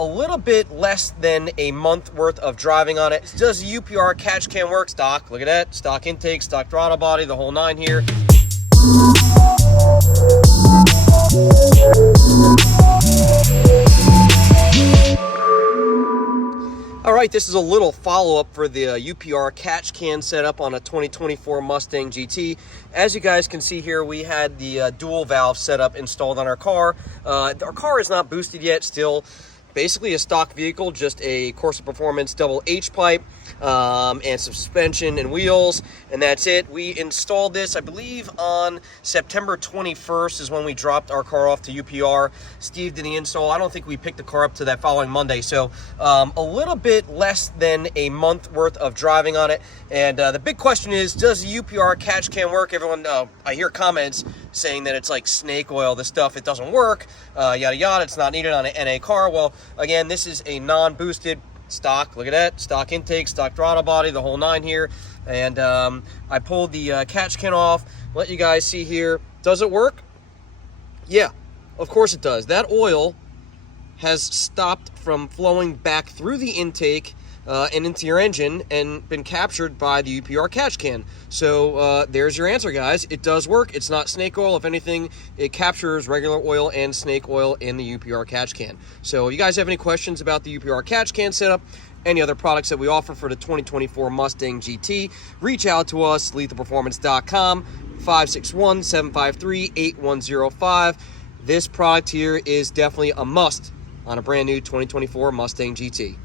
A little bit less than a month worth of driving on it. Does the UPR Catch Can work? Stock, look at that. Stock intake, stock throttle body, the whole nine here. All right, this is a little follow-up for the UPR Catch Can setup on a 2024 Mustang GT. As you guys can see here, we had the dual valve setup installed on our car. Our car is not boosted yet, still basically a stock vehicle, just a Corsa Performance double H pipe and suspension and wheels, and that's it. We installed this, I believe, on September 21st is when we dropped our car off to UPR. Steve did the install. I don't think we picked the car up to that following Monday, so a little bit less than a month worth of driving on it. And the big question is, does the UPR Catch Can work? Everyone, I hear comments saying that it's like snake oil, this stuff, it doesn't work, yada yada, it's not needed on an NA car. Well, again, this is a non-boosted stock, look at that, stock intake, stock throttle body, the whole nine here. And I pulled the catch can off, let you guys see here. Does it work? Yeah, of course it does. That oil has stopped from flowing back through the intake and into your engine and been captured by the UPR Catch Can. So there's your answer, guys. It does work. It's not snake oil. If anything, it captures regular oil and snake oil in the UPR Catch Can. So if you guys have any questions about the UPR Catch Can setup, any other products that we offer for the 2024 Mustang GT, reach out to us, lethalperformance.com, 561-753-8105. This product here is definitely a must on a brand new 2024 Mustang GT.